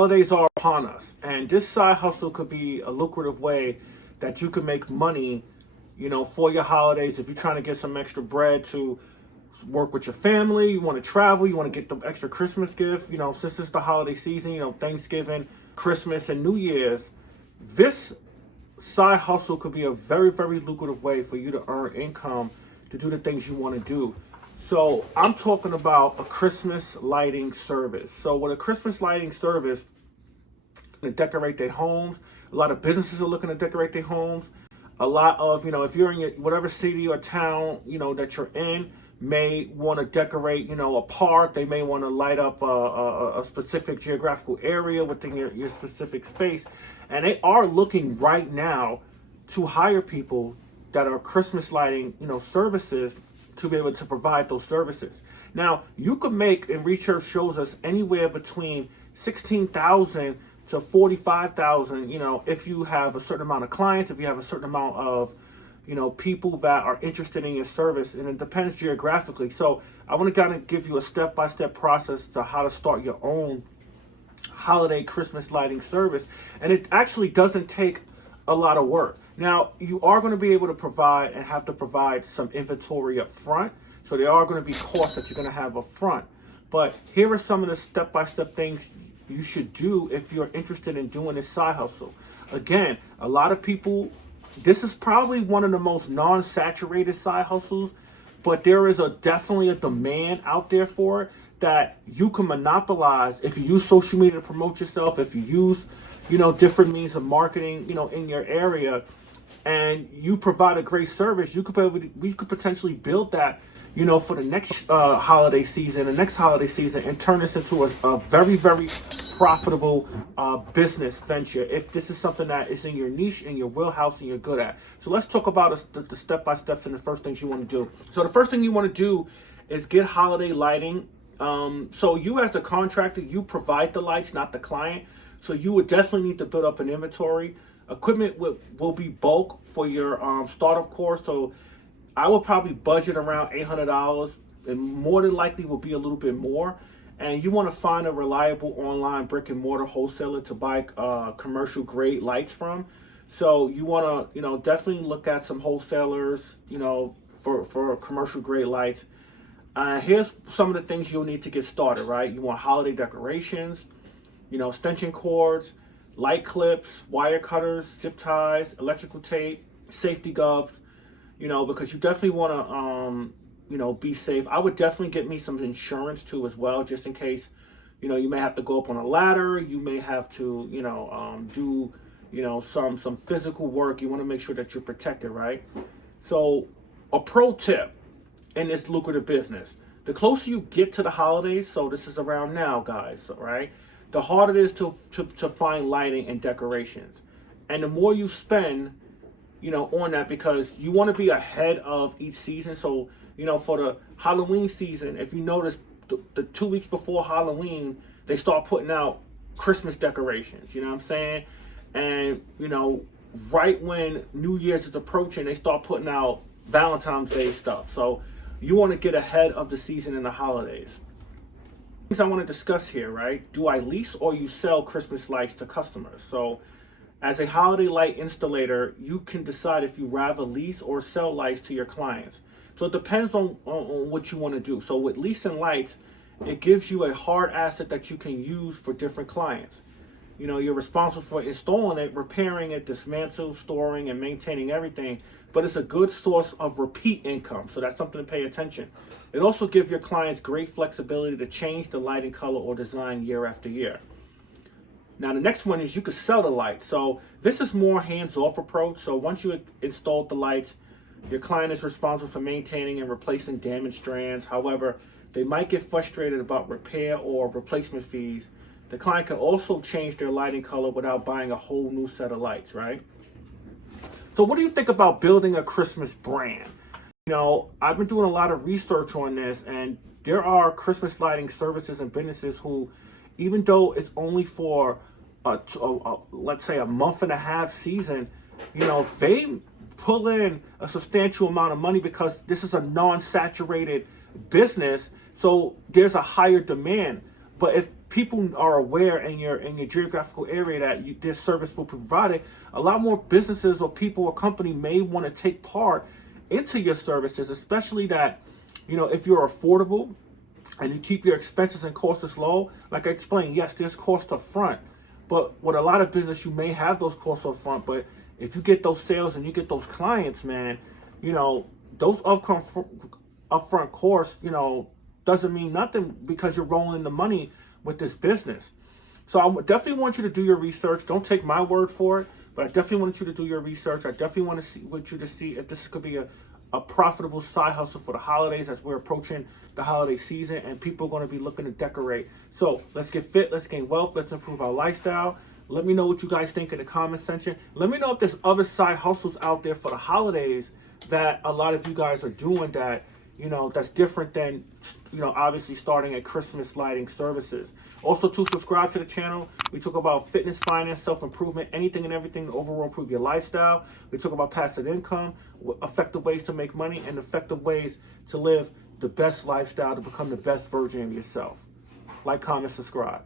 holidays are upon us, and this side hustle could be a lucrative way that you can make money, for your holidays. If you're trying to get some extra bread to work with your family, you want to travel, you want to get the extra Christmas gift, since it's the holiday season, Thanksgiving, Christmas, and New Year's, this side hustle could be a very, very lucrative way for you to earn income to do the things you want to do. So I'm talking about a Christmas lighting service. So with a Christmas lighting service, to decorate their homes, a lot of businesses are looking to decorate their homes. A lot of, if you're in your whatever city or town, that you're in, may want to decorate, a park. They may want to light up a specific geographical area within your specific space. And they are looking right now to hire people that are Christmas lighting, services, to be able to provide those services. Now, you could make, and research shows us, anywhere between 16,000 to 45,000, if you have a certain amount of clients, if you have a certain amount of, people that are interested in your service, and it depends geographically. So I want to kind of give you a step-by-step process to how to start your own holiday Christmas lighting service. And it actually doesn't take a lot of work. Now, you are going to be able to provide and have to provide some inventory up front. So there are going to be costs that you're going to have up front. But here are some of the step-by-step things you should do if you're interested in doing this side hustle. Again, a lot of people, this is probably one of the most non-saturated side hustles, but there is definitely a demand out there for it that you can monopolize if you use social media to promote yourself, if you use, different means of marketing, in your area, and you provide a great service. We could potentially build that, for the next holiday season, and turn this into a very, very profitable business venture if this is something that is in your niche, in your wheelhouse, and you're good at. So let's talk about the step-by-steps and the first things you want to do. So the first thing you want to do is get holiday lighting. So you, as the contractor, you provide the lights, not the client. So you would definitely need to build up an inventory. Equipment will be bulk for your startup course. So I will probably budget around $800, and more than likely will be a little bit more. And you want to find a reliable online brick and mortar wholesaler to buy commercial grade lights from. So you want to, definitely look at some wholesalers, for commercial grade lights. Here's some of the things you'll need to get started, right? You want holiday decorations, extension cords, light clips, wire cutters, zip ties, electrical tape, safety gloves, because you definitely want to, be safe. I would definitely get me some insurance too as well, just in case, you may have to go up on a ladder. You may have to, do, some physical work. You want to make sure that you're protected, right? So a pro tip in this lucrative business, the closer you get to the holidays, so this is around now, guys, right? The harder it is to find lighting and decorations. And the more you spend, on that, because you want to be ahead of each season. So, for the Halloween season, if you notice, the 2 weeks before Halloween, they start putting out Christmas decorations, you know what I'm saying? And, right when New Year's is approaching, they start putting out Valentine's Day stuff. So you want to get ahead of the season and the holidays. Things I want to discuss here, right? Do I lease or you sell Christmas lights to customers? So as a holiday light installer, you can decide if you rather lease or sell lights to your clients. So it depends on what you want to do. So with leasing lights, it gives you a hard asset that you can use for different clients. You're responsible for installing it, repairing it, dismantling, storing, and maintaining everything. But it's a good source of repeat income. So that's something to pay attention. It also gives your clients great flexibility to change the lighting color or design year after year. Now, the next one is you could sell the lights. So this is more hands-off approach. So once you installed the lights, your client is responsible for maintaining and replacing damaged strands. However, they might get frustrated about repair or replacement fees. The client can also change their lighting color without buying a whole new set of lights, right? So what do you think about building a Christmas brand? I've been doing a lot of research on this, and there are Christmas lighting services and businesses who, even though it's only for let's say a month and a half season, they pull in a substantial amount of money because this is a non-saturated business. So there's a higher demand. But if people are aware in your geographical area that this service will be provided, a lot more businesses or people or company may want to take part into your services, especially that, if you're affordable and you keep your expenses and costs low. Like I explained, yes, there's cost up front, but with a lot of business, you may have those costs up front, but if you get those sales and you get those clients, man, those upfront costs, doesn't mean nothing because you're rolling the money with this business. So I definitely want you to do your research. Don't take my word for it, but I definitely want you to do your research. I definitely want you to see if this could be a profitable side hustle for the holidays as we're approaching the holiday season and people are going to be looking to decorate. So let's get fit, let's gain wealth, let's improve our lifestyle. Let me know what you guys think in the comment section. Let me know if there's other side hustles out there for the holidays that a lot of you guys are doing that, that's different than, obviously starting at Christmas lighting services. Also, to subscribe to the channel. We talk about fitness, finance, self-improvement, anything and everything to overall improve your lifestyle. We talk about passive income, effective ways to make money, and effective ways to live the best lifestyle to become the best version of yourself. Like, comment, subscribe.